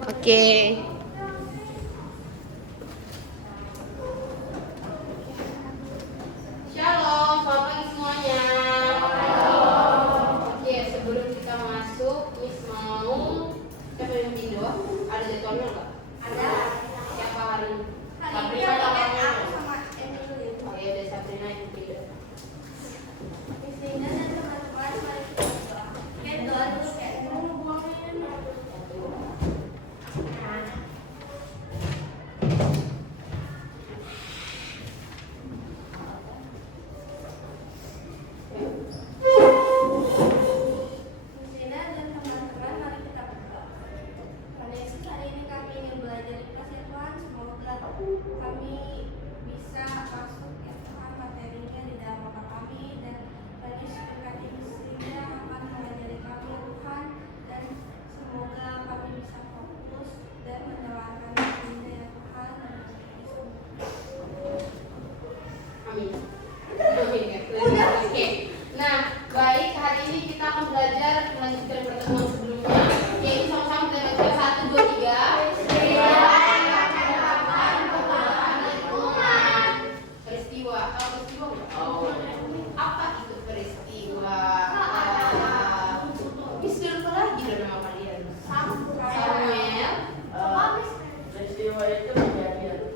Oke. Shalom, selamat pagi semuanya. Oke, sebelum kita masuk, Miss mau siapa yang bikin doa? Ada jadwalnya nggak? Ada. Siapa hari ini? Hari ini ada aku sama Emily. Oh iya, ada Sabrina yang bikin doa. Istrinya dan teman-teman mari kita berdoa. Oke, doa dulu ya. Istrinya dan teman-teman mari kita berdoa. Tuhan Yesus, hari ini kami ingin belajar di kelas ya Tuhan. Semoga kami bisa masuk ya Tuhan materinya di dalam otak kami, dan Tuhan Yesus berkati istrinya akan mengajari kami ya Tuhan, dan semoga kami bisa fokus dan menjalankan istrinya ya Tuhan. Amin. Amin ya. Oke. Nah, baik, hari ini kita akan belajar melanjutkan pertemuan sebelumnya, yaitu sama-sama kita baca 1, 2, 3. Peristiwa. Tahu peristiwa nggak? Apa itu peristiwa? Miss lupa lagi loh nama kalian. Samuel. Peristiwa itu kejadian.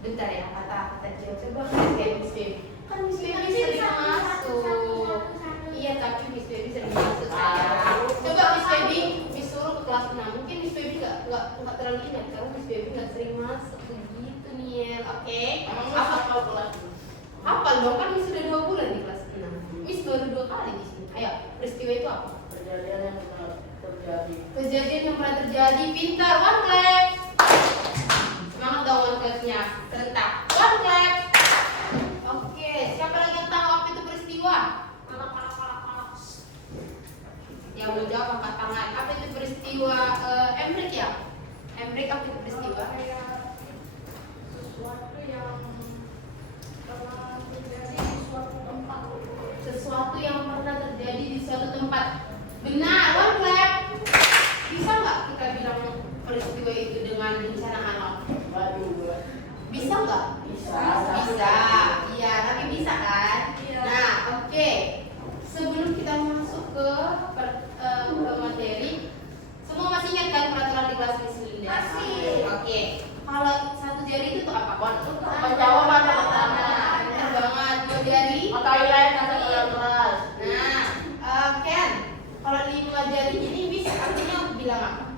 Bentar ya, kata dia coba kayak Miss Baby. Kan Miss Baby sering masuk. Iya, tapi Miss Baby sering masuk saya. Coba Miss Baby disuruh ke kelas 6. Mungkin Miss Baby nggak terlalu ingat karena Miss Baby nggak sering masuk begitu nih ya. Oke. Apa kau kelas? Hafal dong, kan Miss sudah 2 bulan di kelas 6. Miss baru 2 kali di sini. Ayo, peristiwa itu apa? Kejadian yang pernah terjadi. Kejadian yang pernah terjadi. Pintar, one clap. Semangat dong one clap-nya. Serentak. One clap. Oke, siapa lagi yang tahu apa itu peristiwa? Yang mau jawab angkat tangan. Apa itu peristiwa? Emrik ya? Emrik, apa itu peristiwa? Sesuatu yang pernah terjadi di suatu tempat. Sesuatu yang pernah terjadi di suatu tempat. Benar, one clap. Bisa nggak kita bilang peristiwa itu dengan bencana alam? Waduh. Bisa nggak? Bisa. Bisa. Iya, tapi bisa kan? Iya. Nah, oke. Sebelum kita masuk ke materi, semua masih ingat kan peraturan di kelas Miss Linda? Masih. Oke. Kalau 1 jari itu tuh apa? Penjawaban pertama. Benar banget. 2 jari. Thailand kata keras. Nah, Ken, kalau 5 jari ini bisa artinya bilang apa?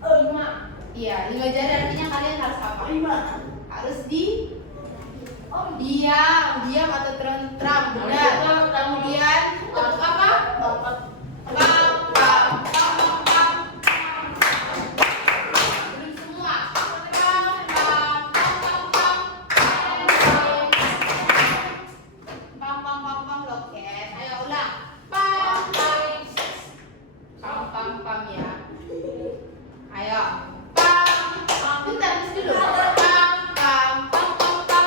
5. Iya, 5 jari artinya kalian harus apa? 5. Harus diam atau tentram. Benar. Kemudian tepuk apa? Pam, pam, pam, pam, pam. Belum semua. Pam, pam, pam, pam, pam. Pam, pam, pam, pam, loket. Ayo ulang. Pam, pam. Pam, pam, pam ya. Ayo. Pam, pam. Bentar, Miss dulu. Pam, pam, pam, pam, pam.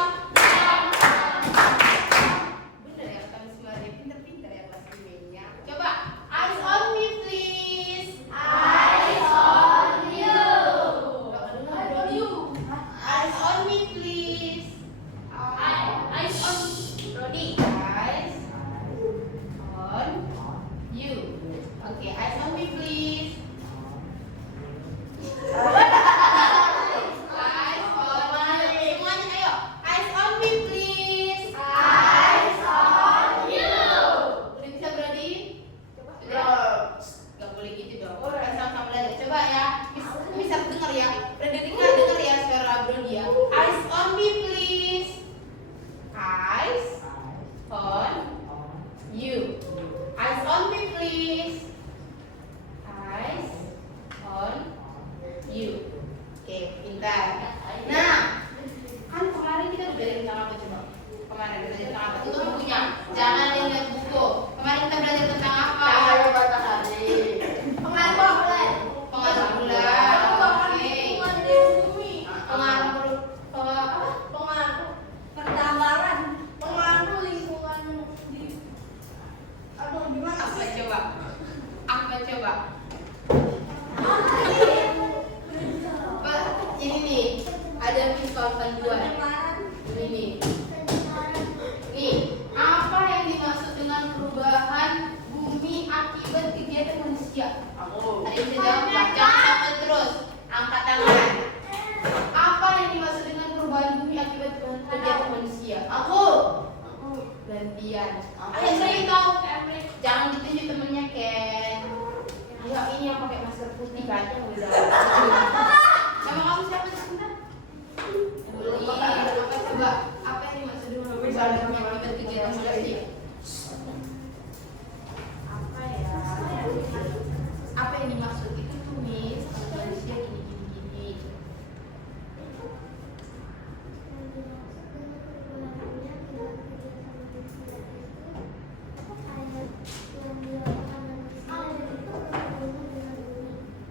Bener ya, kami semua pinter-pinter ya kelas ini ya. Coba, eyes on me please. Eyes on you. Nggak kedengar you. Eyes on me please. Eyes on Rodi. Eyes on you. Oke, eyes on me please. Eyes on you. Semuanya ayo. Eyes on me please. Eyes on you. Udah bisa Brody? Udah. Gak boleh gitu dong. Kan sama-sama belajar. Coba ya. Miss harus denger ya. Brody denger ya suara Brody ya. Eyes on me please. Eyes on you. Eyes on me please. Eyes on you. Oke, pintar. Nah, kan kemarin kita udah belajar tentang apa coba? Kemarin kita belajar tentang apa? Tutup bukunya. Jangan lihat buku. Kemarin kita belajar tentang apa? Cahaya matahari. Pengaruh bulan. Pengaruh bulan. Oke. Pengaruh apa? Pertambangan, pengaruh lingkungan di. Aduh, gimana Apa sih? coba? Apa coba? panduan. Ini. Nih, apa yang dimaksud dengan perubahan bumi akibat kegiatan manusia? Aku. Ada yang bisa jawab nggak? Jangan sampai terus. Angkat tangan. Apa yang dimaksud dengan perubahan bumi akibat kegiatan manusia? Aku. Gantian. Aku. Ayo sering tahu. Jangan ditunjuk temennya Ken. Ayo ini yang pakai masker putih kan yang udah. Nama kamu siapa sebentar? Beli. Apa coba? Apa yang dimaksud dengan perubahan bumi akibat kegiatan manusia? Apa yang dimaksud itu tulis manusia gini.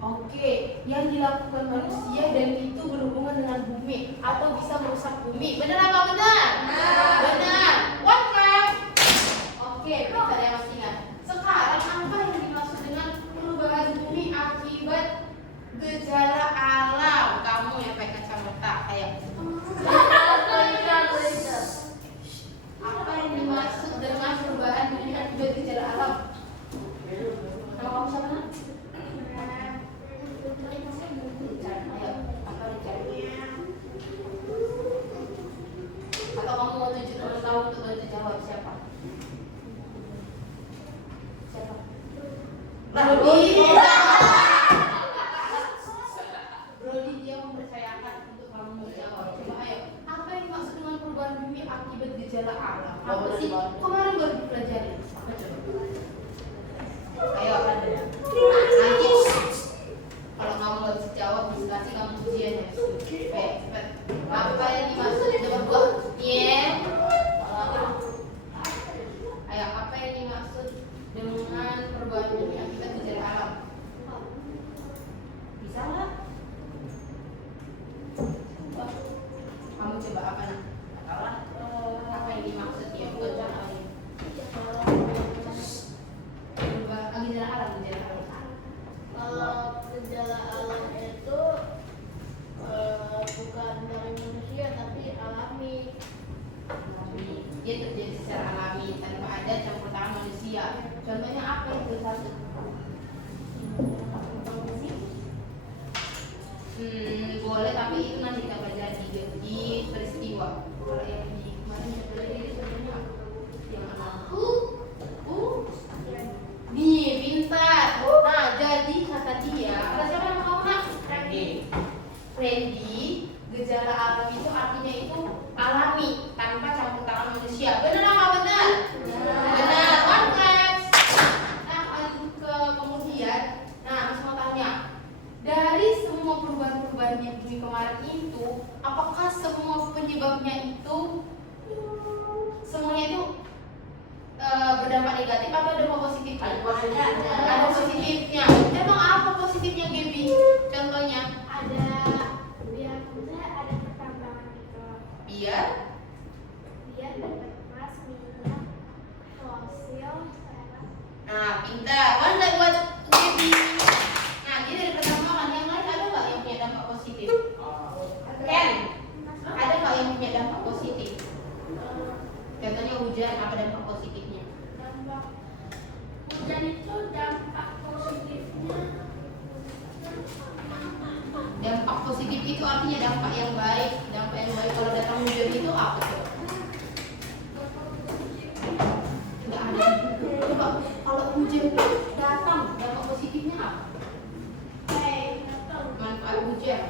Oke, yang dilakukan manusia dan itu berhubungan dengan bumi atau bisa merusak bumi. Benar apa benar? Benar. What kan? Oke, kita yang masih ingat. Sekarang apa yang dimaksud dengan perubahan bumi akibat gejala alam? Kamu yang pakai kacamata kayak apa yang dimaksud dengan perubahan bumi akibat gejala alam? Nama kamu siapa? Ayo, apa dicari? Atau kamu mau tunjuk teman kamu untuk bantu jawab siapa? Siapa? Brody. Brody dia mempercayakan untuk kamu menjawab. Coba ayo, apa yang dimaksud dengan perubahan bumi akibat gejala alam? Apa sih? Kemarin baru dipelajari. Apa coba? Ayo, nanti kalau kamu nggak bisa jawab, bisa kasih kamu ujian ya. Ayo, cepat. Apa yang dimaksud dengan buah? Iya. Ayo, apa yang dimaksud dengan perubahan bumi akibat gejala alam? Bisa nggak? Kamu coba apa nak? Apa yang dimaksud ya? Bukan contohnya. Perubahan gejala alam, gejala alam. Kalau gejala alam itu bukan dari manusia tapi alami. Dia terjadi secara alami tanpa ada campur tangan manusia. Contohnya apa itu satu? Boleh tapi itu nanti kita pelajari di peristiwa. Kalau yang di kemarin kita pelajari contohnya apa? Yang alam. Nih, pintar. Nah, jadi kata dia, kata siapa nama kamu nak? Randy, gejala alam itu artinya itu alami tanpa campur tangan manusia. Benar apa benar? Benar. One claps. Nah, ke kemudian, nah, Mas mau tanya, dari semua perubahan-perubahan di bumi kemarin itu, apakah semua penyebabnya itu semuanya itu berdampak negatif atau ada positifnya? Ada positifnya. Emang apa positifnya, Gaby? Contohnya? Ada pertambangan nikel. Biar Dapat emas, minyak, fosil, nah, pintar. One lagi buat Gaby. Nah, jadi dari pertambangan yang lain ada nggak yang punya dampak positif? Ken, ada nggak yang punya dampak positif? Contohnya hujan, apa dampak positifnya? dampak hujan itu dampak positifnya Dampak positif itu artinya dampak yang baik. Dampak yang baik kalau datang hujan itu apa tuh? Nggak ada. Coba kalau hujan datang, dampak positifnya apa? Manfaat hujan.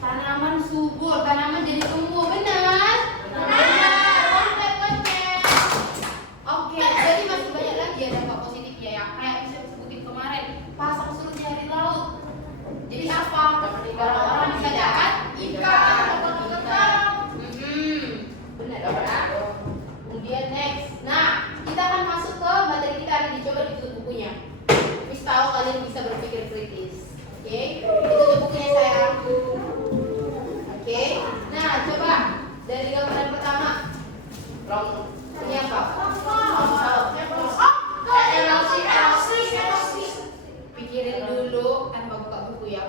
Tanaman subur, tanaman jadi tumbuh, benar? Oke, jadi masih banyak lagi ya dampak positif ya, kayak bisa sebutin kemarin, pasang surut dari laut. Jadi apa? Orang-orang bisa dapat ikan, dapat ikan. Benar ya. Kemudian next, nah kita akan masuk ke materi kita hari ini. Coba ditutup bukunya. Miss tahu kalian bisa berpikir kritis. Oke, ditutup bukunya sayang. Oke, nah coba dari gambaran pertama. Ini apa? Pikirin dulu tanpa buka buku ya.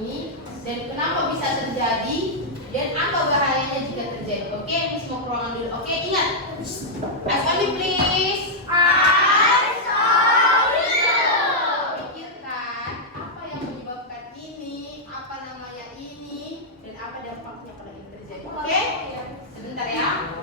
ini dan kenapa bisa terjadi dan apa bahayanya jika terjadi. Oke, Miss mau ke ruangan dulu. Oke, ingat. Eyes on me please. Pikirkan apa yang menyebabkan ini, apa namanya ini, dan apa dampaknya kalau ini terjadi. Oke? Sebentar ya.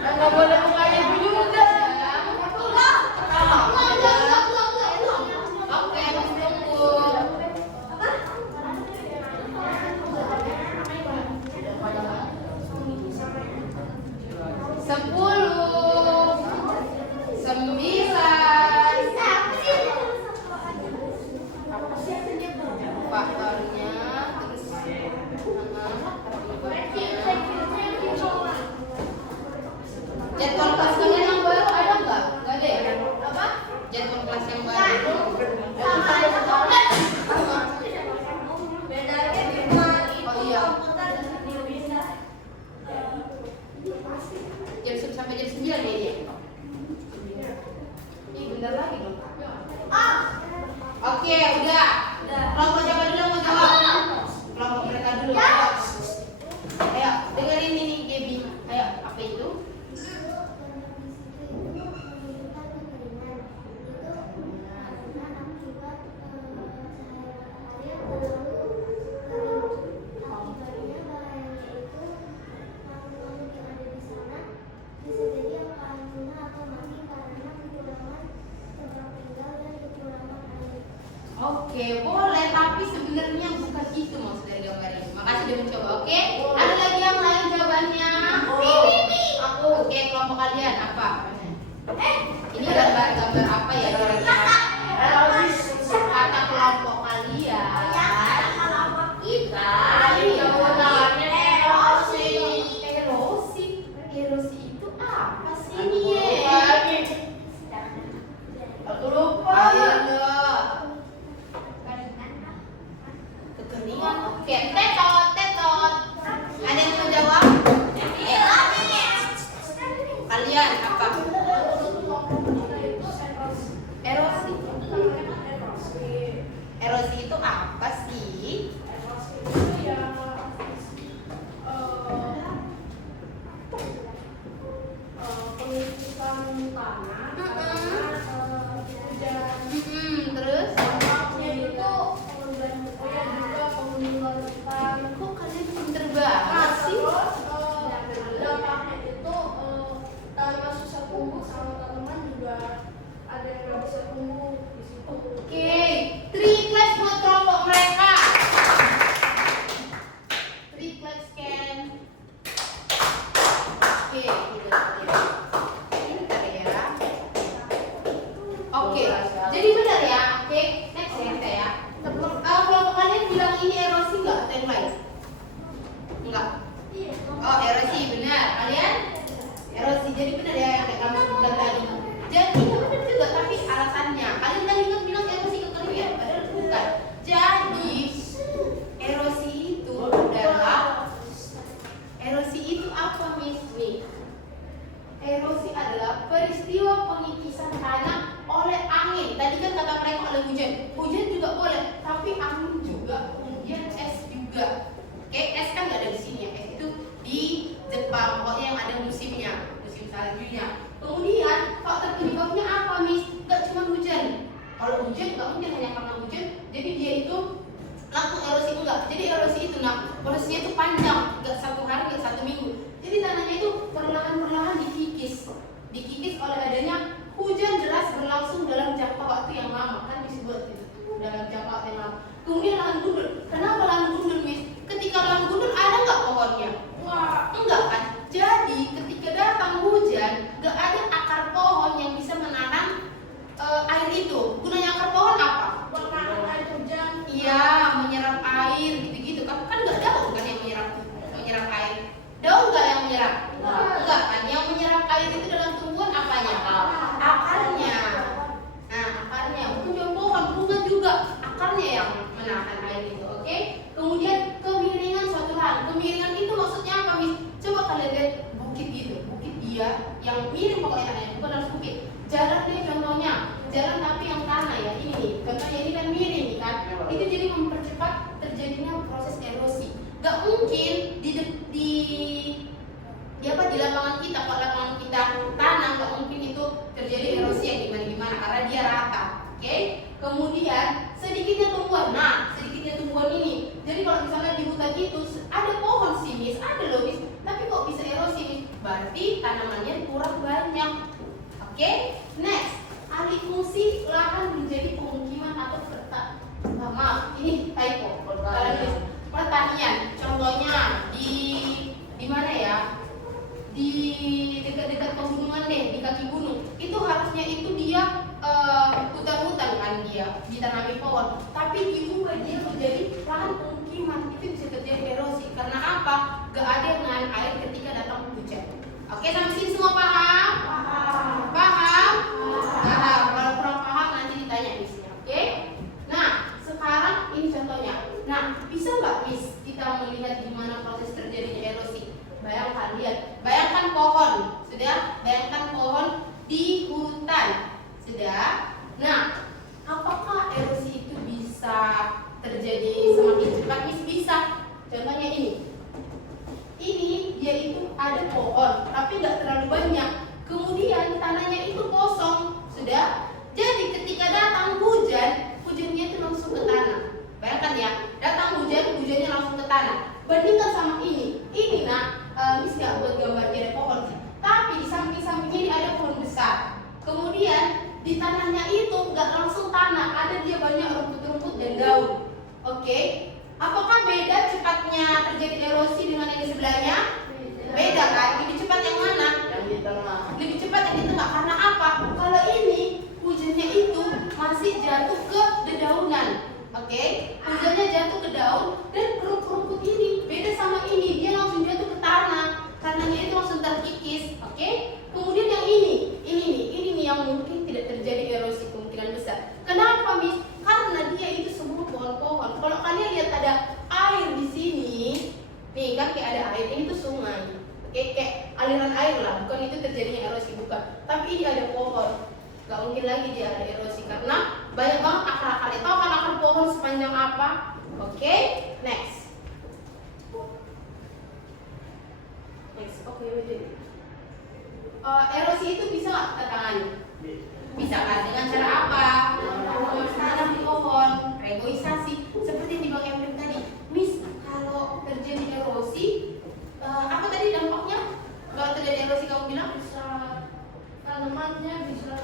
Nggak boleh mukanya ibu juga. Oke, Mas tunggu. Sepuluh, sembilan, faktornya, terus jadwal kelas kalian yang baru ada nggak? Nggak ada ya? Apa? Jadwal kelas yang baru. Bedanya cuma itu Oh, iya. komputer dia bisa Jam 10 sampai jam 9 ya dia? Ih, bentar lagi dong. Oke, udah. Kelompok siapa dulu mau jawab? Kelompok mereka dulu. Ayo, dengerin ini Gaby. Ayo, apa itu? Oke, boleh, tapi sebenarnya bukan itu maksud dari gambar ini. Makasih udah mencoba, oke? Ada lagi yang lain jawabannya? Aku. Oke, kelompok kalian apa? Ini gambar apa ya kira-kira? Kata kelompok kalian. Kita. Erosi itu apa sih nih? Aku lupa. Kekeringan. Oke, tetot. Ada yang mau jawab? Kalian apa? Erosi. Erosi itu apa sih? pengikisan tanah karena hujan. Terus? Dampaknya itu juga pengundulan hutan. Kok kalian pinter banget sih? Dampaknya itu tanaman susah tumbuh sama tanaman juga ada yang nggak bisa tumbuh di situ. Oke, 3 claps buat kelompok mereka. 3 claps can. Oke, pintar ya. Oke, jadi benar ya. Oke, next ya kita ya. Kelompok kalian bilang ini erosi nggak atau yang lain? Enggak. Oh, erosi benar. Kalian? Erosi. Jadi benar ya yang kayak kamu sebutkan tadi. Jadi benar juga, tapi alasannya. Kalian tadi kan bilang erosi kekeringan, padahal bukan. Jadi erosi itu adalah apa, Miss? Nih. Erosi adalah peristiwa pengikisan tanah oleh angin. Tadi kan kata mereka oleh hujan. Hujan juga boleh, tapi angin juga, kemudian es juga. Oke, es kan nggak ada di sini ya. Es itu di Jepang, pokoknya yang ada musimnya, musim saljunya. Kemudian faktor penyebabnya apa, Miss? Nggak cuma hujan. Kalau hujan nggak mungkin hanya karena hujan, jadi dia itu langsung erosi enggak. Jadi erosi itu prosesnya itu panjang, nggak 1 hari, nggak 1 minggu. Jadi tanahnya itu perlahan-perlahan dikikis oleh adanya hujan deras berlangsung dalam jangka waktu yang lama, kan disebut itu. tanahnya, bukan harus bukit. Jalan nih contohnya, jalan tapi yang tanah ya, ini nih. Contohnya ini kan miring nih kan. Itu jadi mempercepat terjadinya proses erosi. Gak mungkin di lapangan kita, kalau lapangan kita tanah, gak mungkin itu terjadi erosi yang gimana-gimana karena dia rata. Oke? Kemudian sedikitnya tumbuhan. Nah, sedikitnya tumbuhan ini. Jadi kalau misalnya di hutan itu ada pohon sih, Miss, ada loh, Miss. Tapi kok bisa erosi, Miss? Berarti tanamannya kurang banyak. Oke? Next, alih fungsi lahan menjadi pemukiman atau maaf, ini typo. Pertanian. Contohnya di mana ya? Di dekat-dekat pegunungan deh, di kaki gunung. Itu harusnya itu dia hutan-hutan kan dia ditanami pohon, tapi diubah dia menjadi lahan pemukiman. Itu bisa terjadi erosi karena apa? Gak ada dengan air ketika datang hujan. Oke, sampai sini semua paham? Paham? Paham. Kalau kurang paham nanti ditanya Miss-nya. Oke? Nah, sekarang ini contohnya. Nah, bisa nggak Miss kita melihat gimana proses terjadinya erosi? Bayangkan, lihat. Bayangkan pohon, sudah? Bayangkan pohon di hutan. Sudah. Nah, apakah erosi itu bisa terjadi semakin cepat? Bisa. Contohnya ini. Ini dia itu ada pohon, tapi nggak terlalu banyak. Kemudian tanahnya itu kosong. Sudah. Jadi ketika datang hujan, hujannya itu langsung ke tanah. Bayangkan ya, datang hujan, hujannya langsung ke tanah. Bandingkan sama ini. Ini Miss nggak buat gambar dia ada pohon sih. Tapi di samping-sampingnya ini ada pohon besar. Kemudian di tanahnya itu nggak langsung tanah, ada dia banyak rumput-rumput dan daun. Oke, apakah beda cepatnya terjadi erosi dengan yang di sebelahnya? Beda kan? Lebih cepat yang mana? Yang di tengah. Lebih cepat yang di tengah. Karena apa? Kalau ini hujannya itu masih jatuh ke dedaunan. Oke, hujannya jatuh ke daun dan rumput-rumput ini beda sama ini, dia langsung jatuh ke tanah. Tanahnya itu langsung terkikis. Oke. Kemudian yang ini nih yang mungkin tidak terjadi erosi kemungkinan besar. Kenapa, Miss? Karena dia itu semua pohon-pohon. Kalau kalian lihat ada air di sini, nih kan kayak ada air, ini tuh sungai. Oke, kayak aliran air lah, bukan itu terjadinya erosi, bukan. Tapi ini ada pohon. Gak mungkin lagi dia ada erosi karena banyak banget akar-akarnya. Tahu kan akar pohon sepanjang apa? Oke, next. Oke, wait. Erosi itu bisa nggak kita tangani? Bisa kan? Dengan cara apa? Tanam pohon, reboisasi. Seperti yang di Bang Emrin tadi. Miss, kalau terjadi erosi, apa tadi dampaknya? Kalau terjadi erosi kamu bilang? Bisa tanamannya bisa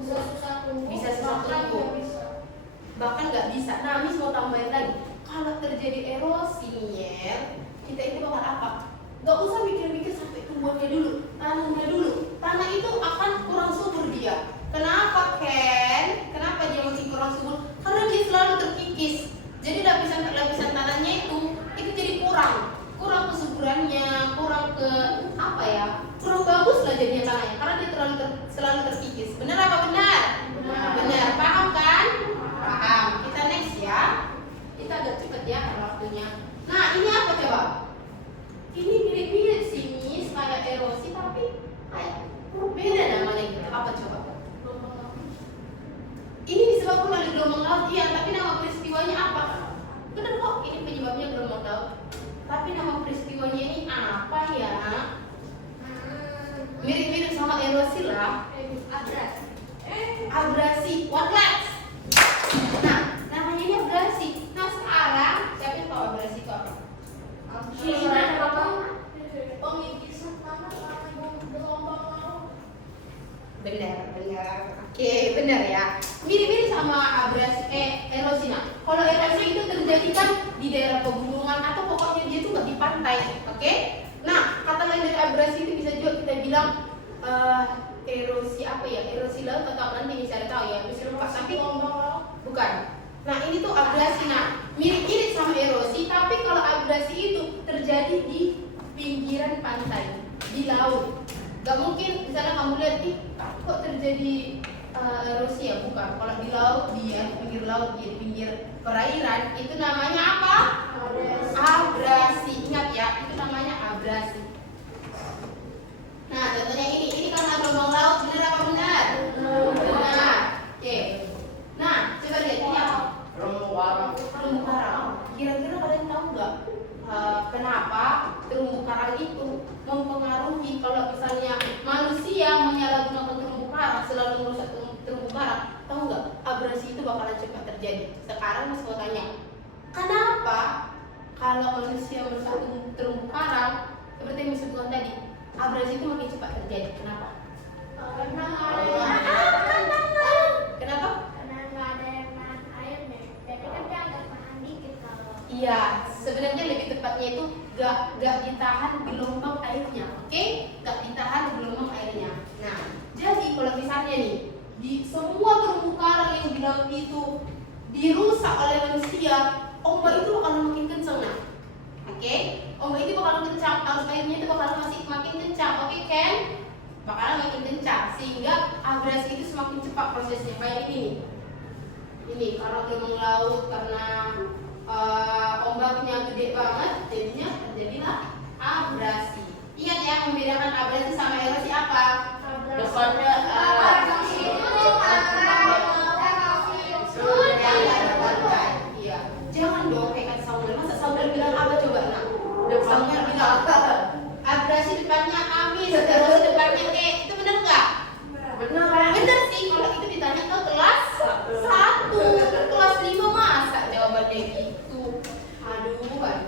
susah tumbuh. Bisa susah bahkan tumbuh. nggak bisa. Bahkan nggak bisa. Nah, Miss mau tambahin lagi. Kalau terjadi erosi nih ya, kita itu bakal apa? Gak usah mikir-mikir sampai tumbuhannya dulu, tanahnya dulu. Tanah itu akan kurang subur dia. Kenapa Ken? Kenapa dia masih kurang subur? Karena dia selalu terkikis. Jadi lapisan tanahnya itu jadi kurang kesuburannya, kurang ke apa ya? Kurang bagus lah jadinya tanahnya karena dia selalu terkikis. Benar apa benar? Benar. Paham kan? Paham. Kita next ya. Kita agak cepet ya waktunya. Nah, ini apa coba? Ini mirip-mirip sih Miss, kayak erosi tapi kayak beda namanya gitu. Apa coba? Ini disebabkan oleh gelombang laut, iya, tapi nama peristiwanya apa? Benar kok, ini penyebabnya gelombang laut. Tapi nama peristiwanya ini apa ya? Mirip-mirip sama erosi lah. Abrasi. What next? Nah, namanya ini abrasi. Nah, sekarang siapa yang tahu abrasi kok? Pengikisan tanah karena gelombang laut. Benar. Oke, benar ya. Mirip-mirip sama erosi. Nah, kalau erosi itu terjadi kan di daerah pegunungan atau pokoknya dia tuh nggak di pantai, oke? Nah, kata lain dari abrasi itu bisa juga kita bilang erosi apa ya? Erosi laut atau nanti bisa tahu ya. Misalnya Pak, tapi bukan. Nah, ini tuh abrasi. Nah, mirip-mirip sama erosi, tapi kalau abrasi itu terjadi di pinggiran pantai, di laut. Gak mungkin misalnya kamu lihat, kok terjadi erosi ya? Bukan. Kalau di laut dia, di pinggir laut dia, di pinggir perairan, itu namanya apa? Abrasi. Ingat ya, itu namanya abrasi. Nah, contohnya ini bakalan cepat terjadi. Sekarang Mas mau tanya, kenapa kalau manusia merusak terumbu karang seperti yang disebutkan tadi, abrasi itu makin cepat terjadi? Kenapa? Karena Kenapa? nggak ada yang nahan airnya. Jadi kan dia agak tahan dikit kalau. Iya, sebenarnya lebih tepatnya itu gak ditahan gelombang airnya, oke? Gak ditahan gelombang airnya. Nah, jadi kalau misalnya nih di semua terumbu karang yang di laut itu dirusak oleh manusia, ombak itu bakal makin kencang, nah, oke? Ombak itu bakal kencang, arus airnya itu bakal makin kencang, oke Ken? Bakalan makin kencang sehingga abrasi itu semakin cepat prosesnya. Kayak ini karena gelombang laut, karena ombaknya gede banget, jadinya terjadilah abrasi. Ingat ya, membedakan abrasi sama erosi apa? Depannya Iya, jangan dong kayak kata Samuel. Masa Samuel bilang apa coba nak? Samuel bilang abrasi depannya amis, erosi depannya itu benar nggak? Benar sih, kalau itu ditanya ke kelas 1, kelas 5 masa jawabannya gitu. Aduh kan.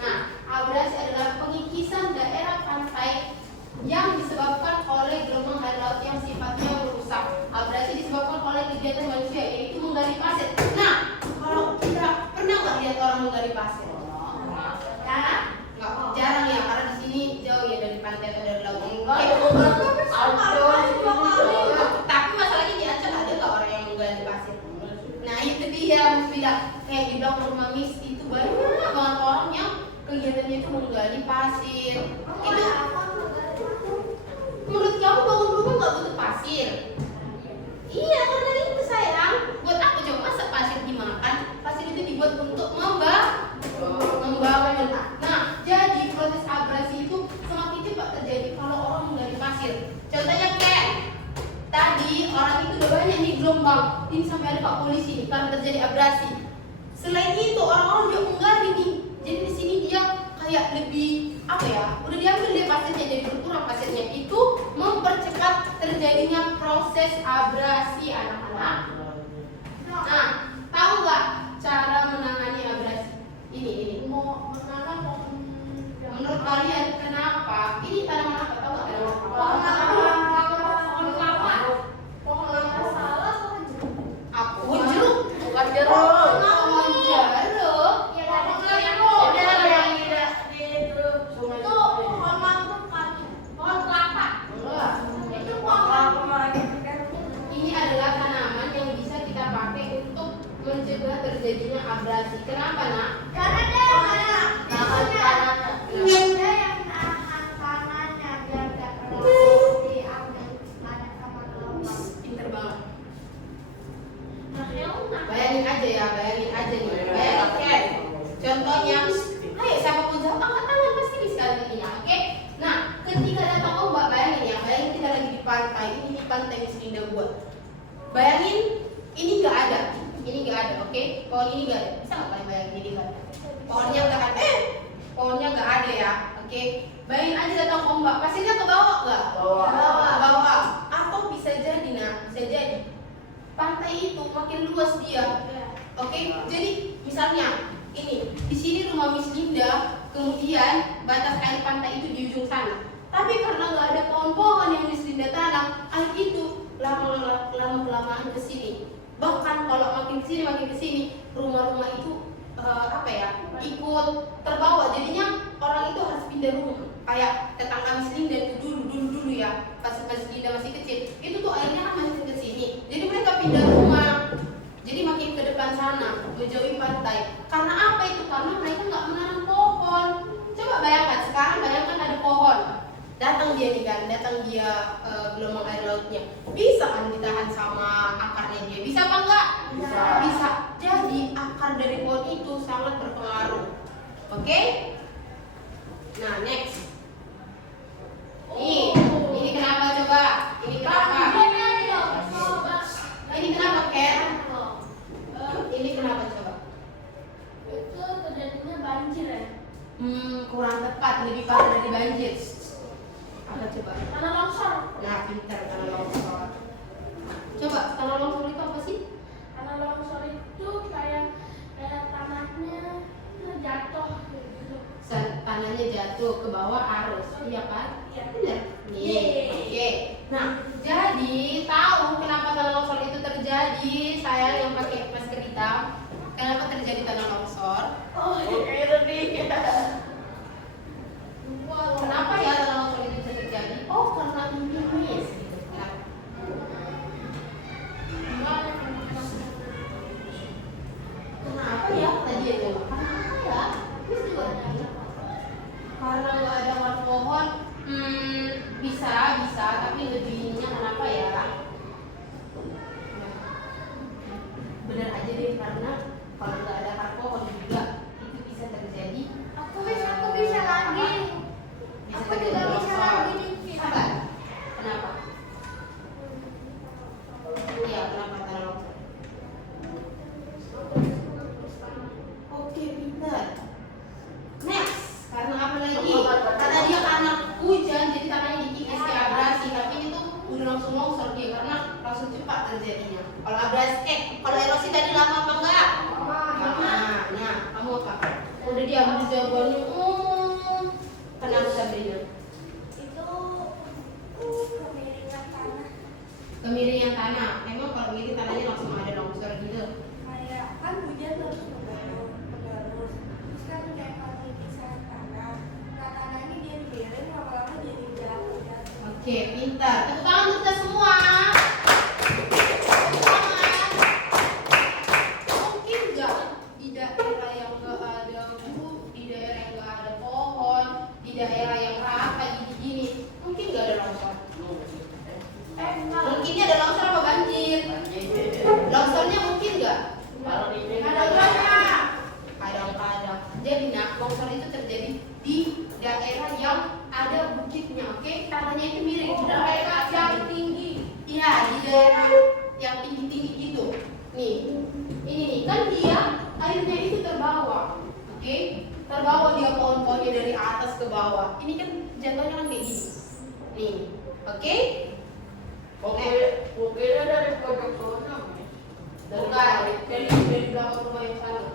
Nah, abrasi adalah pengikisan daerah pantai yang disebabkan oleh gelombang air laut yang sifatnya merusak. Abrasi disebabkan oleh kegiatan manusia, yaitu menggali pasir. Nah, kalau kita pernah nggak lihat orang menggali pasir? Nggak, jarang ya, karena di sini jauh ya dari pantai atau dari laut. Tapi masalahnya di Aceh ada nggak orang yang menggali pasir? Nah itu dia, Mas bilang kayak di belakang rumah Miss itu banyak banget orang yang kegiatannya itu menggali pasir. Itu menurut kamu bangun rumah nggak butuh pasir? Iya, karena itu sayang. Buat apa coba masa pasir dimakan? Pasir itu dibuat untuk membangun. Nah, jadi proses abrasi itu semakin cepat terjadi kalau orang menggali pasir. Contohnya kayak tadi orang itu udah banyak nih gelombang, ini sampai ada Pak Polisi nih karena terjadi abrasi. Selain itu orang-orang juga menggali nih. Jadi di sini dia kayak lebih apa ya? Udah diambil dia pasirnya, jadi berkurang pasirnya. Itu mempercepat terjadinya proses abrasi anak-anak. Nah, tahu nggak cara menangani abrasi? Ini. mau menanam Menurut kalian kenapa? Ini tanaman apa? Tahu nggak tanaman apa? pohon lama salah pohon jeruk. Pohon jeruk. Bukan jeruk. Pohon jeruk. Ya tadi itu pohon mangrove kan. Pohon kelapa. Itu pohon Ini adalah tanaman yang bisa kita pakai untuk mencegah terjadinya abrasi. Kenapa nak? karena dia yang Nahan tanahnya. dia yang nahan tanahnya biar gak terlalu diambil banyak sama gelombang. Pinter banget. Bayangin aja nih. Bayangin kayak contohnya, ayo siapapun jawab angkat tangan pasti bisa artinya, oke? Nah, ketika datang ombak, bayangin kita lagi di pantai, ini di pantai Miss Linda buat. Bayangin ini nggak ada, oke? Pohon ini nggak ada, bisa nggak kalian bayangin ini nggak ada? Pohonnya nggak ada ya, oke? Bayangin aja datang ombak, pasirnya ke bawah nggak? Ke bawah. Atau bisa jadi pantai itu makin luas dia. Oke, jadi misalnya ini di sini rumah Miss Linda, kemudian batas air pantai itu di ujung sana. Tapi karena nggak ada pohon-pohon yang Miss Linda tanam, air itu lama-kelamaan ke sini. Bahkan kalau makin ke sini, rumah-rumah itu ikut terbawa. Jadinya orang itu harus pindah rumah. Kayak tetangga Miss Linda itu dulu ya, pas Miss Linda masih kecil, itu tuh airnya kan masih ke sini. Jadi mereka pindah rumah. Jadi makin ke depan sana, menjauhi pantai. Karena apa itu? Karena mereka nggak menanam pohon. Coba bayangkan, sekarang ada pohon. Datang dia gelombang air lautnya. Bisa kan ditahan sama akarnya dia? Bisa apa enggak? Bisa. Jadi akar dari pohon itu sangat berpengaruh. Oke? Nah, next. Ini kenapa coba? Ini kenapa, Ken? Ini kenapa coba? Itu terjadinya banjir ya. Kurang tepat, lebih parah dari banjir. Apa coba? Tanah longsor. Nah, pintar tanah longsor. Coba tanah longsor itu apa sih? Tanah Jadi tahu kenapa tanah longsor itu terjadi? Saya yang pakai masker hitam. Kenapa terjadi tanah longsor? Oh, kira nih. Kenapa ya tanah longsor itu bisa terjadi? Oh, karena ini mis. Gitu. Kenapa ya tadi itu? Kenapa ya? Mis juga nanya. Karena nggak ada warna pohon. Bisa, tapi lebihnya kenapa ya? Benar aja deh, karena kalau nggak ada akar pohon juga itu bisa terjadi. Aku bisa lagi. Bisa Aku terjadi juga bisa longsor. lagi nih. Sabar. Kenapa? Iya, kenapa tanah longsor? Oke, pintar. Next, karena apa lagi? Karena dia karena hujan, jadi tanahnya dikikis kayak abrasi. Tapi ini tuh udah langsung longsor dia karena langsung cepat terjadinya. Kalau abrasi, kalau erosi tadi lama apa enggak? Lama. Nah, kamu apa? Udah diambil jawabannya. Kenapa Sabrina? Itu kemiringan tanah. Kemiringan tanah. Emang kalau miring tanahnya langsung ada longsor gitu. Kayak kan hujan terus terus kan kayak pemikisan tanah. Nah tanah ini dia miring lama-lama jadi jatuh. Oke, pintar. Tepuk tangan untuk kita semua. Tepuk tangan. Mungkin nggak di daerah yang nggak ada di daerah yang nggak ada pohon, di daerah yang rata gini-gini, mungkin nggak ada longsor. Mungkinnya ada longsor apa banjir? Longsornya mungkin nggak? Kadang-kadang. Jadi longsor itu terjadi di daerah yang ada bukitnya, oke? Tanahnya itu miring, di daerah yang tinggi. Iya, di daerah yang tinggi-tinggi gitu. Nih, ini nih kan dia airnya itu terbawa, oke? Terbawa dia pohon-pohonnya dari atas ke bawah. Ini kan jatuhnya kan kayak gini. Nih, oke? Oke, dari pojok sana. Dari belakang rumah yang sana.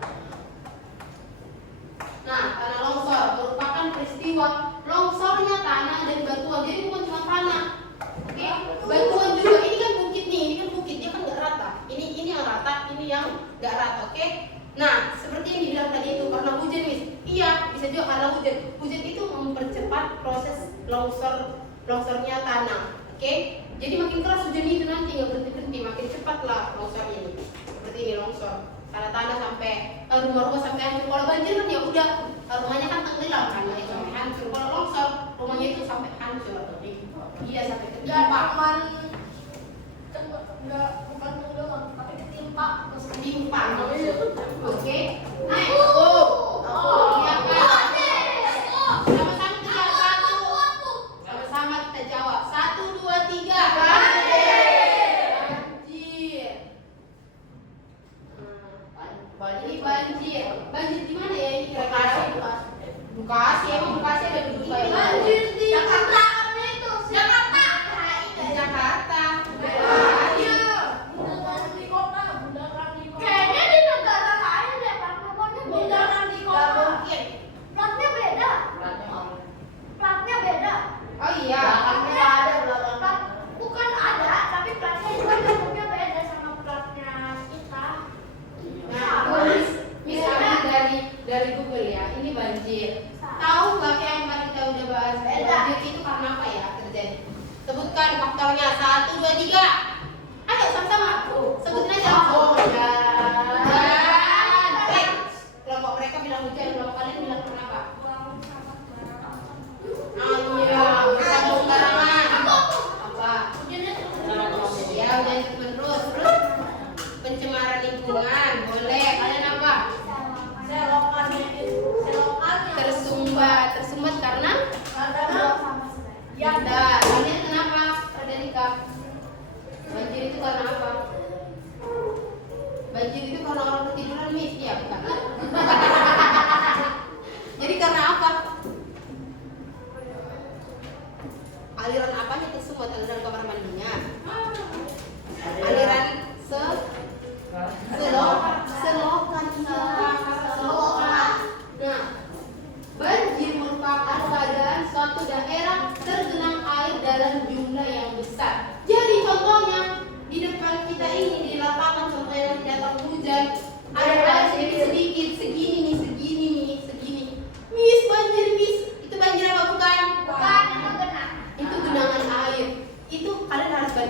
Nah, tanah longsor merupakan peristiwa longsornya tanah dan batuan. Jadi bukan cuma tanah, oke? Batuan juga. Ini kan bukit nih, ini kan bukit, dia kan nggak rata. Ini yang rata, ini yang nggak rata, oke? Nah, seperti yang dibilang tadi itu karena hujan, Miss. Iya, bisa juga karena hujan. Hujan itu mempercepat proses longsornya tanah, oke? Jadi makin keras hujan itu nanti nggak berhenti-berhenti, makin cepatlah longsornya ini. Seperti ini longsor. Tanah sampai rumah-rumah sampai hancur. Kalau banjir kan ya udah rumahnya kan tenggelam kan, ya sampai hancur. Kalau longsor rumahnya itu sampai hancur. Iya, sampai ketimpa. Bukan tenggelam, tapi ketimpa. Ketimpa. Oke. Next. Iya kan? Sama-sama teriak satu. Sama-sama kita jawab. 1, 2, 3. Banjir. Ini banjir. Banjir di mana ya ini kira-kira? Bekasi. Emang Bekasi ada dulu kayak Banjir di Jakarta. Jakarta. Di Jakarta. Bundaran di kota. Kayaknya di negara lain deh, Bundaran di Gak kota. mungkin. platnya beda. Platnya beda. Oh iya. Plat bukan ada, tapi platnya juga bentuknya beda sama platnya kita. Nah, Miss Abi dari Google ya. Ini banjir. Tahu nggak kayak yang tadi kita udah bahas? Banjir itu karena apa ya terjadi? Sebutkan faktornya. 1, 2, 3. Ayo sama-sama. Sebutin aja langsung. Hujan. Kelompok mereka bilang hujan. Kelompok kalian bilang kenapa? Buang sampah sembarangan. Iya, bersama sembarangan. Apa? Ya, udah terus. Terus pencemaran lingkungan. Boleh. Kalian apa? Tersumbat karena? Ya, kalian kenapa? Frederika. Banjir itu karena apa? Banjir itu karena orang ketiduran, Miss. Iya, bukan? Jadi karena apa? Aliran apanya tersumbat? Aliran kamar mandinya? Aliran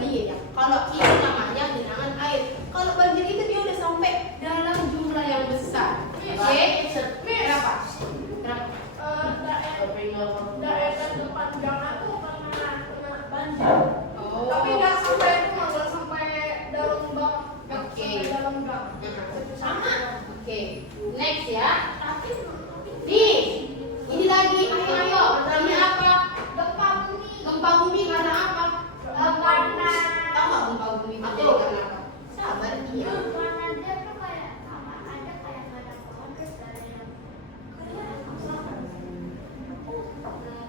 bandingin ya. Kalau ini namanya genangan air. Kalau banjir itu dia udah sampai dalam jumlah yang besar. Oke? Berapa? Daerah depan gang aku kena banjir. Oh. Tapi nggak sampai dalam gang. Oke. Dalam gang. Sama. Oke. Next ya. Nih. Ini lagi. Ayo. Namanya apa? Gempa bumi. Gempa bumi karena apa? Karena Tahu nggak gempa bumi terjadi karena apa? Sabar dia. karena dia tuh kayak sama aja kayak nggak ada pohon terus ada yang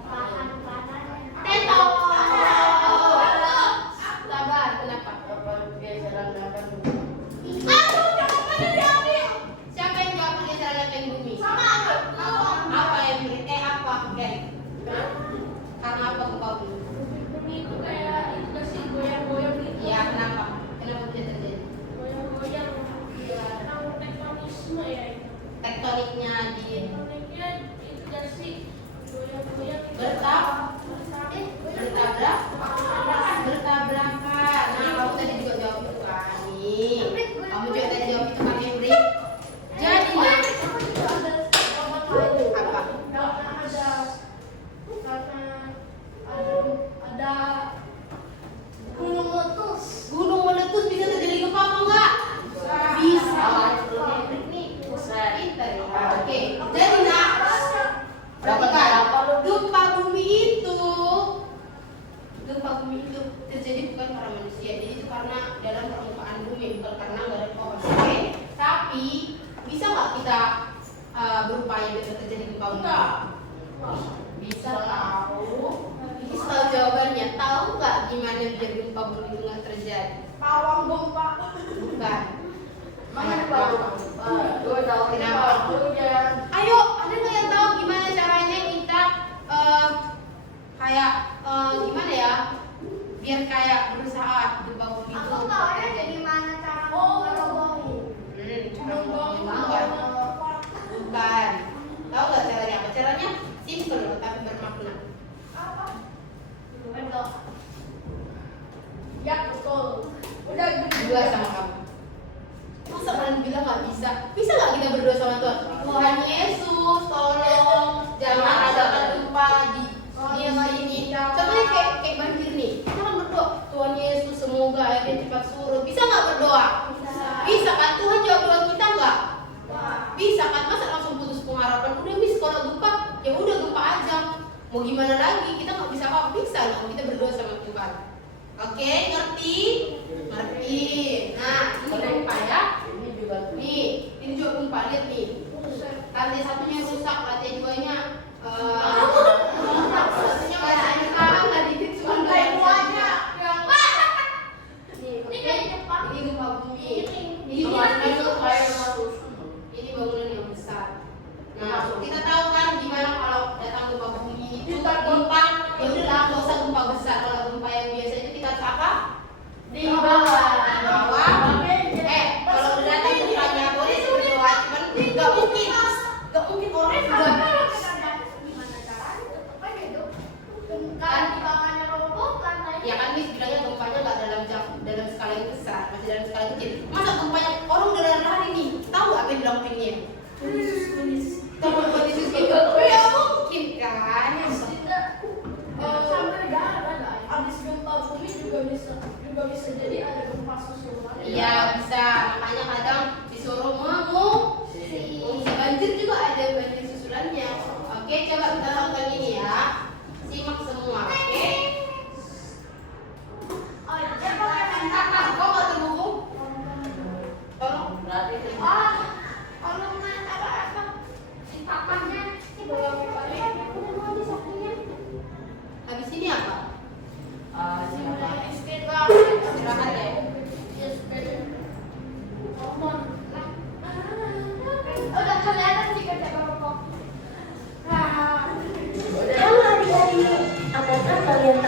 pahan-pahan. Teto. Sabar. Kenapa? Aduh, jawabannya diambil. Siapa yang jawab pergeseran lempeng bumi? Sama aku. Apa yang apa? Ken? Karena apa gempa bumi? Bumi itu kayak itu nggak sih goyang-goyang gitu. Iya, kenapa? Kenapa bisa terjadi? Goyang-goyang. Ya, karena tektonisme ya itu. Tektoniknya di Tektoniknya itu nggak sih goyang-goyang. bertabrakan. Nah, kamu tadi juga jawab itu kan? Nih, kamu juga tadi jawab itu kan, Febri? Jadi nih, apa? Ada gunung meletus. Gunung meletus bisa terjadi gempa apa enggak? Bisa. Pintar ya. Oke, jadi nah, perhatikan, gempa bumi itu terjadi bukan karena manusia, jadi itu karena dalam permukaan bumi, bukan karena nggak ada pohon. Oke, tapi bisa nggak kita berupaya biar terjadi gempa bumi? Bisa tahu. Ini soal jawabannya. Tahu nggak gimana biar gempa bumi itu nggak terjadi? Pawang gempa. Bukan. Mana pawang gempa? Gue tahu Kenapa? Ayo, ada nggak yang tahu gimana caranya kita kayak gimana ya? Biar kayak berusaha gempa bumi itu. Aku tahu ya jadi mana cara ngerobohin. Cara ngomongin bukan. Bukan. Tahu nggak caranya apa? Caranya simple tapi bermakna. Apa? Berdoa. Ya betul. Udah Berdoa sama kamu. Masa kalian bilang nggak bisa? Bisa nggak kita berdoa sama Tuhan? Tuhan Yesus, tolong jangan adakan gempa di sini. Contohnya kayak banjir nih. Kita kan berdoa, Tuhan Yesus semoga airnya cepat surut. Bisa nggak berdoa? Bisa kan? Tuhan jawab doa kita nggak? Bisa kan? Masa langsung putus pengharapan? Udah mis kalau gempa, ya udah gempa aja. Mau gimana lagi? Kita nggak bisa apa? Bisa loh. Kita berdoa sama Tuhan. Oke, ngerti? Ngerti. Nah, ini gempa ya. Ini juga nih. Ini juga gempa, lihat nih. Lantai satunya rusak, lantai duanya satunya masih sekarang nggak dikit cuma Lantai duanya yang Ini kayak Jepang. ini gempa bumi. Ini Ini bangunan yang besar. Nah, kita tahu kan gimana kalau datang gempa bumi itu gempa, ya udahlah nggak usah gempa besar. Kalau gempa yang biasa itu kita harus apa? Di bawah. Di bawah. Kalau udah datang gempanya boleh berdoa, cuman nggak mungkin orang juga Gimana caranya? Tetep aja itu. Kan di bawahnya roboh kan ya kan Miss bilangnya gempanya nggak dalam skala yang besar, masih dalam skala kecil. Masa gempanya orang udah lari nih, tahu apa yang bilang pengen? Kondisi gitu, ya mungkin kan? sampai habis gempa bumi juga bisa jadi ada gempa susulan. Iya bisa, makanya kadang disuruh mengungsi. Banjir juga ada banjir susulannya. Oke, coba kita tonton ini ya, simak semua. Oke. Oh, dia pakai Kok nggak terbuku? Tolong. kalau main apa si papanya si papanya mau sapinya. Habis ini apa? Istirahat ya. Udah kelihatan sih kerja bapak. Halo adik-adik, apakah kalian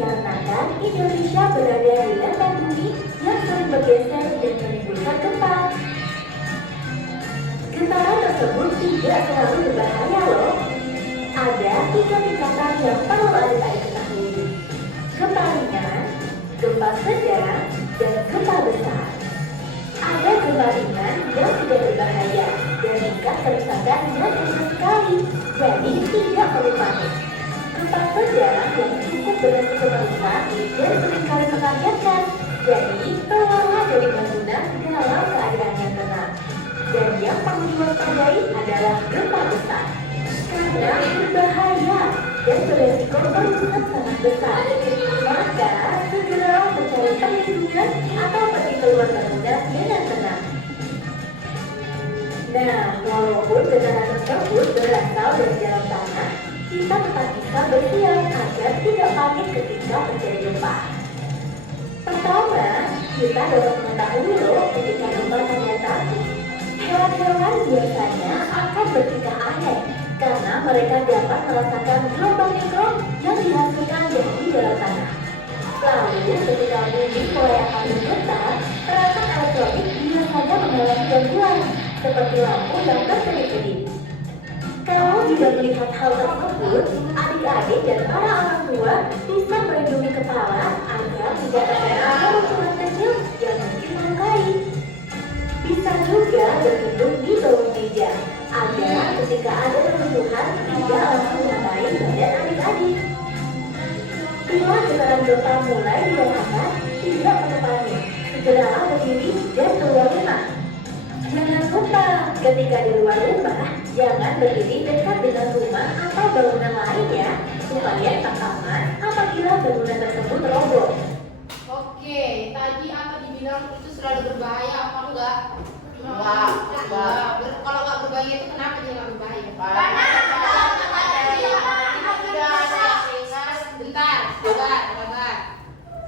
dikarenakan Indonesia berada di lempeng bumi yang sering bergeser dan menimbulkan gempa. Getaran tersebut tidak selalu berbahaya loh. Ada 3 tingkatan yang perlu adik-adik ketahui. Gempa ringan, gempa sedang, dan gempa besar. Ada gempa ringan yang tidak berbahaya dan tingkat kerusakan yang kecil sekali, jadi tidak perlu panik. Gempa sedang yang cukup beresiko merusak dan seringkali mengagetkan, jadi keluarlah dari bangunan dalam keadaan yang tenang. Dan yang perlu diwaspadai adalah gempa besar, karena berbahaya dan beresiko kerusakan sangat besar. Maka segeralah mencari perlindungan atau pergi keluar bangunan dengan tenang. Nah, walaupun getaran tersebut berasal dari dalam tanah, kita tetap bisa bersiap agar tidak panik ketika terjadi gempa. Pertama, kita dapat mengetahui loh ketika gempa ternyata hewan-hewan biasanya akan bertingkah aneh karena mereka dapat merasakan gelombang mikro yang dihasilkan dari dalam tanah. Lalu, ketika bumi mulai akan bergetar, perangkat elektronik biasanya mengalami gangguan, seperti lampu yang berkedip-kedip. Kalau tidak melihat hal tersebut, adik-adik dan para orang tua bisa melindungi kepala agar tidak terkena runtuhan kecil yang mungkin melukai. Bisa juga berlindung di bawah meja, agar ketika ada runtuhan tidak langsung mengenai badan adik-adik. Bila getaran gempa mulai dirasakan, tidak perlu panik. Segeralah berdiri dan keluar rumah. Jangan lupa, ketika di luar rumah, jangan berdiri dekat dengan rumah atau bangunan lain ya, supaya tetap aman apabila bangunan tersebut roboh. Oke, tadi apa dibilang itu selalu berbahaya apa enggak? Enggak. Kalau nggak berbahaya itu kenapa dia nggak berbahaya? Karena kita sudah ada ingat. Bentar,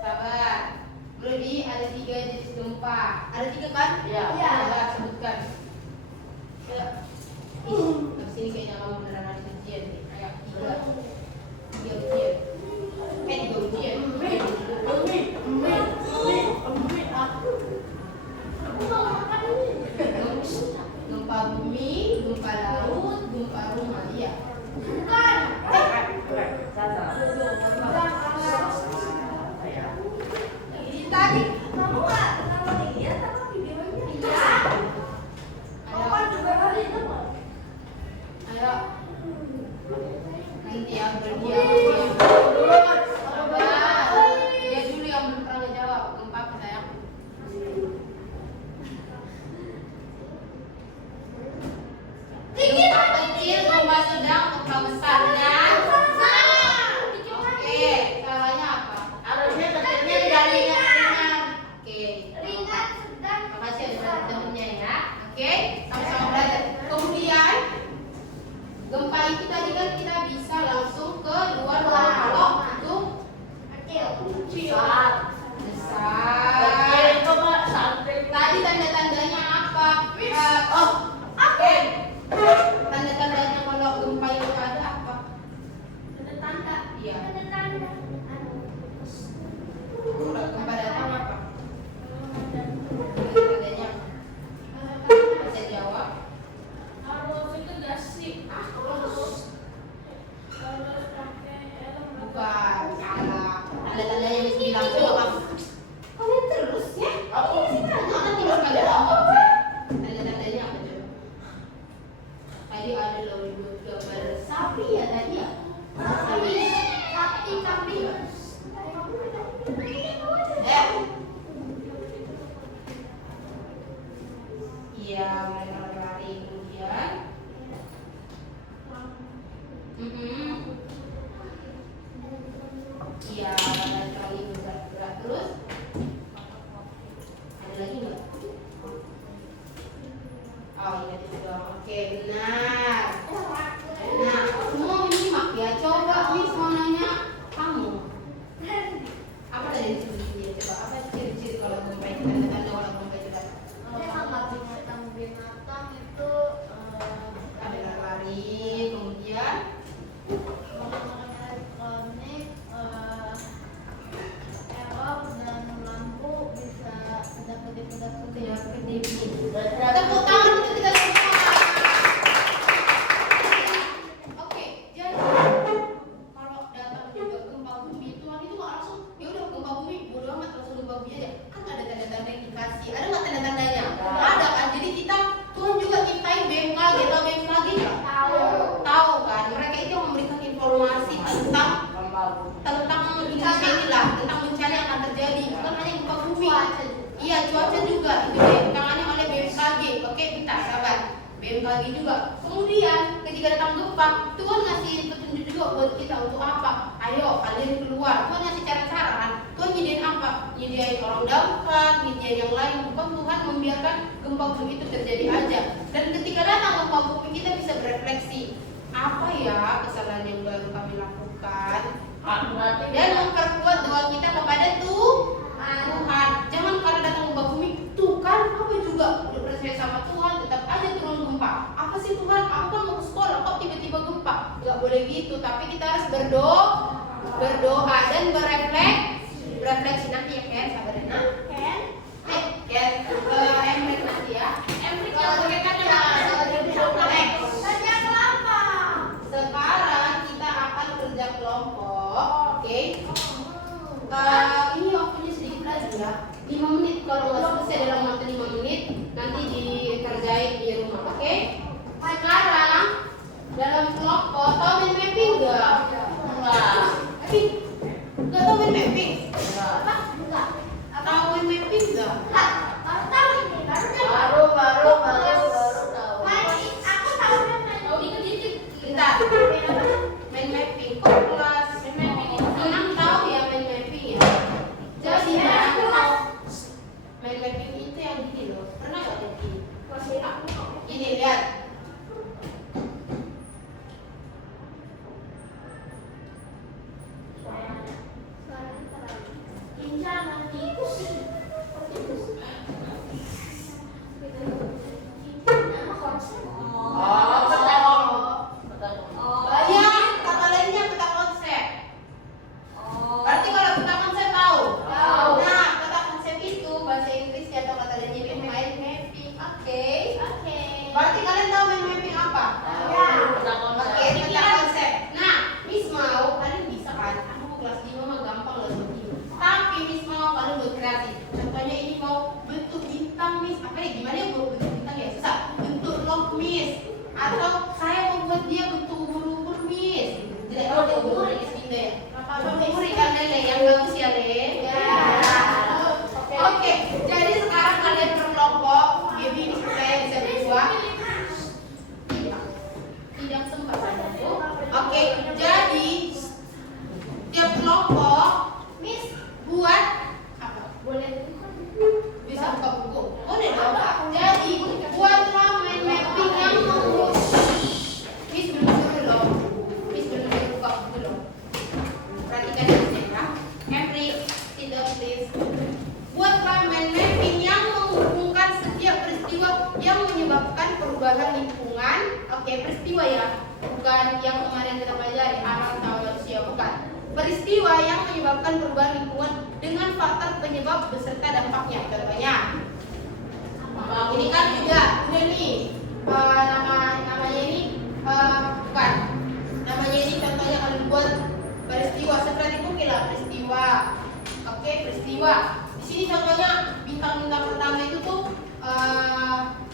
sabar. Brody, ada 3 jenis gempa. Ada 3 kan? Iya. Coba sebutkan. Habis ini kayaknya kamu beneran ada ujian nih. Ayo, 3 ujian. 3 ujian. Gempa bumi, gempa laut, gempa rumah, iya. Ini tadi kamu nggak lihat apa videonya? Iya. Kamu juga kali itu kok. Ayo. Nanti yang berdiam. Dia dulu yang belum pernah ngejawab. Gempa apa sayang? Gempa kecil, gempa sedang, gempa besar dan oke, salahnya apa? harusnya kecilnya tidak ringan. Oke. Ringan, sedang, Makasih adik besar. temennya ya. Oke, sama-sama belajar. Kemudian gempa itu tadi kan kita bisa langsung ke luar rumah. Kalau itu Kecil. besar. Kecil itu mah santai. Tadi tanda-tandanya apa? Oke. Tanda-tandanya kalau gempa itu ada apa? Ada tanda. Iya. Ada tanda. Kalau gempa datang apa? Tandanya bisa jawab. Harus itu gasik. Bukan, salah. Tanda-tanda yang bisa bilang coba. Kalian terus ya? Ini sih tanya nanti bakal ngomong. Tanda-tandanya apa coba? Tadi ada loh gambar sapi ya tadi ya. Sapi. Iya, mereka lari kemudian. Iya, kali bergerak terus. Ada lagi nggak? Oh iya itu doang. Oke, benar. Nah, semua menyimak ya. Coba Miss mau nanya kamu. Apa tadi disebutnya? Coba apa ciri-ciri kalau gempa itu tanda-tanda kalau gempa itu datang? Binatang itu Ada lari, kemudian elektronik tentang Indonesia inilah, tentang bencana yang akan terjadi, bukan hanya gempa bumi. Iya, cuaca juga itu ditangani oleh BMKG. Oke, kita sabar. BMKG juga. Kemudian ketika datang gempa, Tuhan ngasih petunjuk juga buat kita untuk apa? Ayo kalian keluar. Tuhan ngasih cara-cara kan. Tuhan nyediain apa? Nyediain orang damkar, nyediain yang lain. Bukan Tuhan membiarkan gempa bumi itu terjadi aja. Dan ketika datang gempa bumi kita bisa berefleksi. Apa ya kesalahan yang baru kami lakukan? Dan memperkuat doa kita kepada Tuhan. Jangan karena datang gempa bumi, tuh kan apa juga udah percaya sama Tuhan, tetap aja turun gempa. Apa sih Tuhan? Aku kan mau ke sekolah, kok tiba-tiba gempa? Gak boleh gitu. Tapi kita harus berdoa dan berefleksi nanti ya Ken, sabar ya nak. Ken, Emrik nanti ya. Emrik yang berkaitan dengan kerja kelompok. Sekarang kita akan kerja kelompok, oke? Ini waktunya sedikit lagi ya, 5 menit. Kalau nggak selesai dalam waktu 5 menit nanti dikerjain di rumah, oke? Sekarang dalam kelompok tahu main mapping nggak? Nggak tahu main mapping? Apa? Nggak. Tahu main mapping nggak? Baru tahu ini, baru tahu. Aku tahu Tahu dikit-dikit. Bentar. Main mapping. Kok kelas main mapping itu? Senang tahu ya main mapping ya. Jadi main mapping itu yang gini loh. Pernah nggak jadi? Ini lihat. Banyak kata lainnya peta konsep. Berarti kalau peta konsep tahu? Nah, peta konsep itu bahasa Inggrisnya atau kata lainnya itu mind mapping. Oke. Berarti kalian tahu mind mapping apa? Oke, peta konsep. Nah, Miss mau kalian bisa kan? Aku mau kelas 5 mah gampang loh seperti ini. Tapi Miss mau kalian buat kreatif. Contohnya ini mau bentuk bintang Miss. Apa ya? Gimana ya buat bentuk bintang ya? Susah. Bentuk log Miss. Atau saya mau buat dia bentuk ubur-ubur Miss. Jadi kalau dia ubur Miss pindah ya. Ubur ikan lele yang bagus ya Le. Oke, jadi sekarang kalian berkelompok. Jadi ini saya bisa berdua. Tidak sempat saja. Oke, jadi tiap kelompok Miss buat apa? Boleh bisa buka buku. Boleh dong. Jadi buatlah mind mapping yang Miss belum suruh loh. Miss belum suruh buka buku loh. Perhatikan ini ya. Every sit up please. Buatlah mind mapping yang menghubungkan setiap peristiwa yang menyebabkan perubahan lingkungan. Oke, peristiwa ya. Bukan yang kemarin kita pelajari alam sama manusia, bukan. Peristiwa yang menyebabkan perubahan lingkungan dengan faktor penyebab beserta dampaknya. Contohnya, ini kan udah nih namanya ini bukan. Namanya ini contohnya kalian buat peristiwa seperti mungkin lah peristiwa. Oke, peristiwa. Di sini contohnya bintang-bintang pertama itu tuh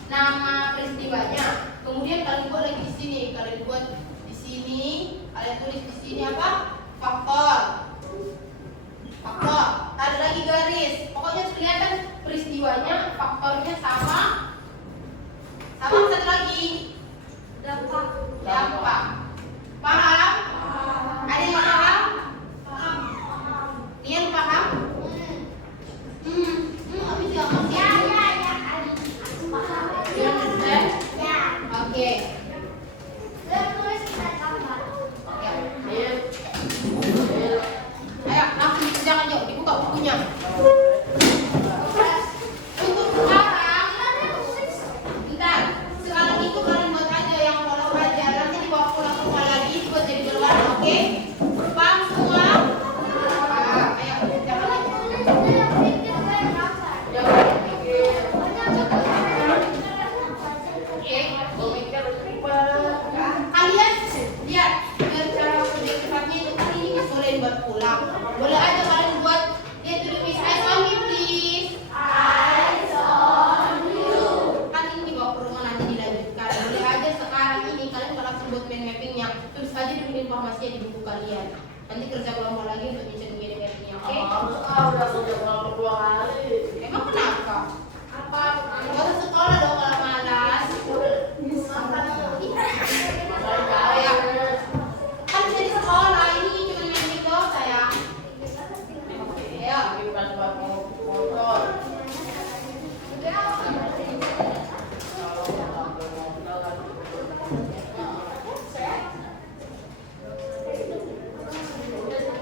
nama peristiwanya. Kemudian kalian buat lagi di sini. Kalian buat di sini. Kalian tulis di sini apa? Faktor. Ada lagi garis. Pokoknya kelihatan peristiwanya, faktornya sama. Sama satu lagi. Dampak. Paham? Ada yang paham? Nian paham? Habis ya? Oke. Ayo langsung dikerjakan yuk, dibuka bukunya. Untuk sekarang, bentar. Sekarang itu kalian buat aja yang follow aja. Nanti dibawa pulang rumah lagi buat jadi berwarna, oke? Paham semua? Ayo kerjakan lagi. Kalian lihat biar cara kerja cepatnya itu kan ini boleh dibuat pulang. Boleh aja kalian buat lihat dulu Miss. Eyes on me please. Eyes on you. Kan ini dibawa ke rumah nanti dilanjutkan. Boleh aja sekarang ini kalian kalau langsung buat main mappingnya tulis aja dulu informasinya di buku kalian. Nanti kerja kelompok lagi untuk nyusun IGD-nya, oke? Udah kerja kelompok 2 kali. Emang kenapa? Nggak usah sekolah dong kalau malas. Ya. Kan bisa di sekolah, ini cuma main gitu sayang. Ayo. Bukan buat motor.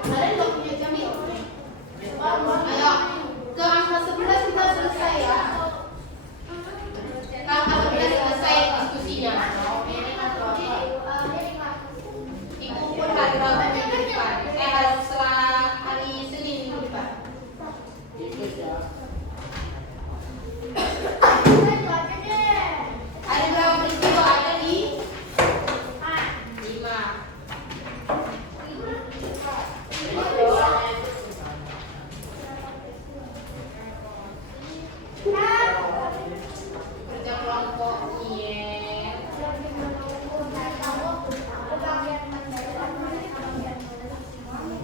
Kalian nggak punya jam ya? Ayo, ke angka 11 kita selesai ya. Ke angka 11 selesai diskusinya. Dikumpul hari Rabu minggu depan. Setelah hari Senin minggu depan. Ada berapa peristiwa? Ada di 5. Kerja kelompok, iya.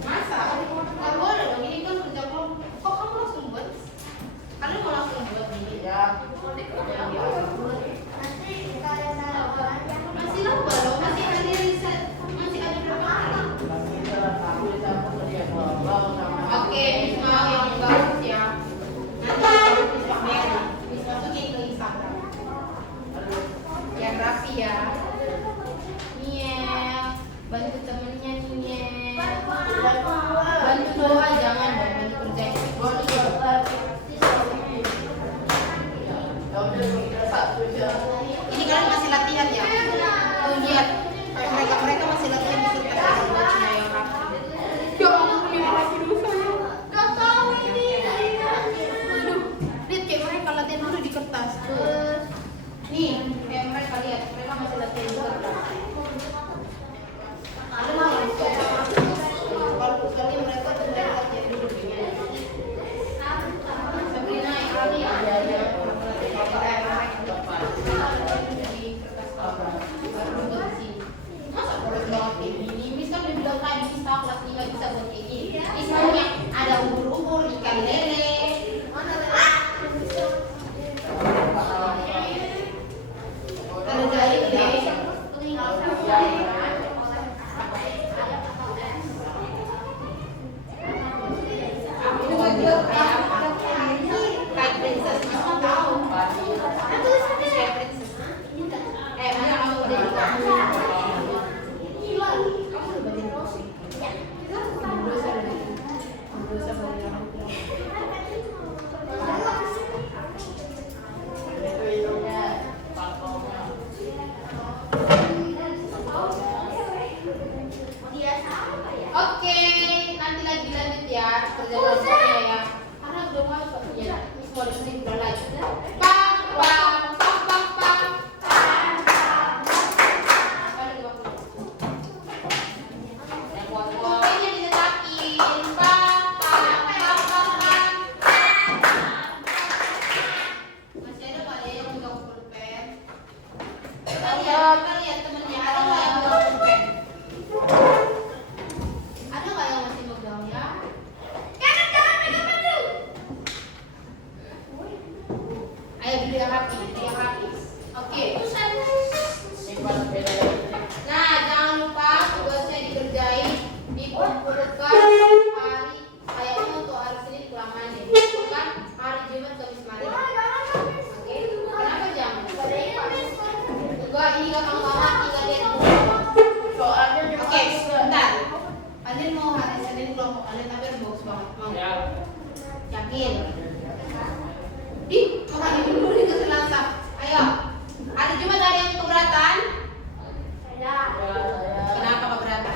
Masa? Nggak boleh dong, ini kan kerja kelompok. Kok kamu langsung buat? Kalian mau langsung buat ini? Ya. Masih lama loh, masih ada riset, masih ada berapa hari? Oke, Miss mau yang bagus ya. Nanti Miss pamerin, Miss masukin ke Instagram. Yang rapi ya. Niel, bantu temennya Niel. Bantu doa jangan dong, bantu kerja. Ini kalian masih latihan ya? Oh lihat, mereka masih latihan di kertas buatnya yang rapi. Ya ampun, ini lagi dulu saya. Gak tahu ini. Aduh, lihat kayak mereka latihan dulu di kertas. Nih, kayak mereka lihat, mereka masih latihan di kertas. Ada mau kalau sekali mereka sudah latihan dulu gimana? Sabrina ini ada di kertas baru buat di sini. Masa polos banget kayak gini? Miss kan udah bilang tadi Miss tahu kelas 3 bisa buat kayak gini. Miss maunya ada ubur-ubur, ikan lele. Ada jari deh. Aku juga bilang kayak apa? Kayak princess, Mas mau tahu? Kayak princess. Mana kamu udah di kamu? Kamu udah baca kursi? Dosa lagi. Dosa bagi orang tua. Oke, nanti lagi lanjut ya kerja kelompoknya ya. Karena belum masuk ya. Miss mau dikasih udah lanjut. Pam pam pam pam pam. Yang kuat-kuatnya diletakin. Pam pam pam pam pam. Masih ada nggak ya yang megang pulpen? Kita lihat temennya ada nggak yang megang pulpen? Ada nggak yang masih megang ya? Ayo dulu yang rapi, Oke. Nah, jangan lupa tugasnya dikerjain, dikumpulkan hari kayaknya untuk hari Senin kelamaan deh. Bukan hari Jumat Kamis kemarin. Oke. Kenapa jangan? Enggak, ini gampang-gampang tinggal lihat dulu. Oke, sebentar. Kalian mau hari Senin kelompok kalian tapi harus bagus banget. Mau? Yakin? Mau hari dulu nih ke Selasa. Ayo. Hari Jumat ada yang keberatan? Kenapa keberatan?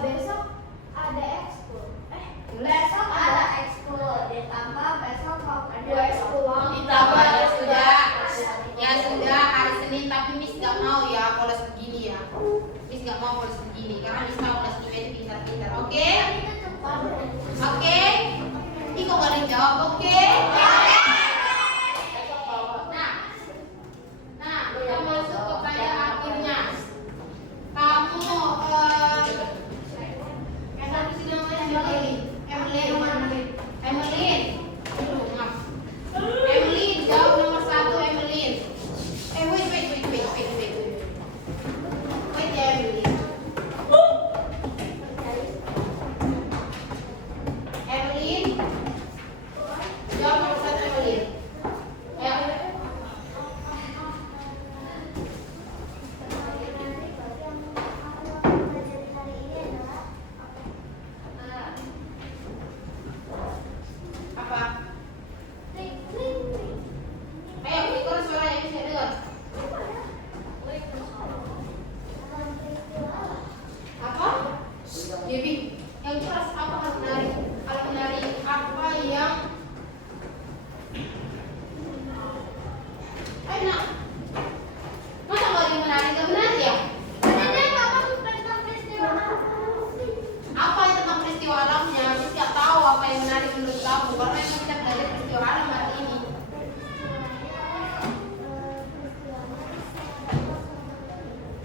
Besok ada ekskul. Besok ada ekskul. Ditambah besok mau ada ekskul. Ditambah ya sudah. Ya sudah hari Senin tapi Miss gak mau ya polos begini ya. Miss gak mau polos begini karena Miss mau kelas 5 itu pintar-pintar. Oke? Oke? Ini kok gak ada yang jawab? Oke? Nah, kita masuk kepada akhirnya. Kamu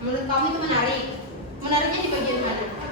Menurut kamu itu menarik? Menariknya di bagian mana?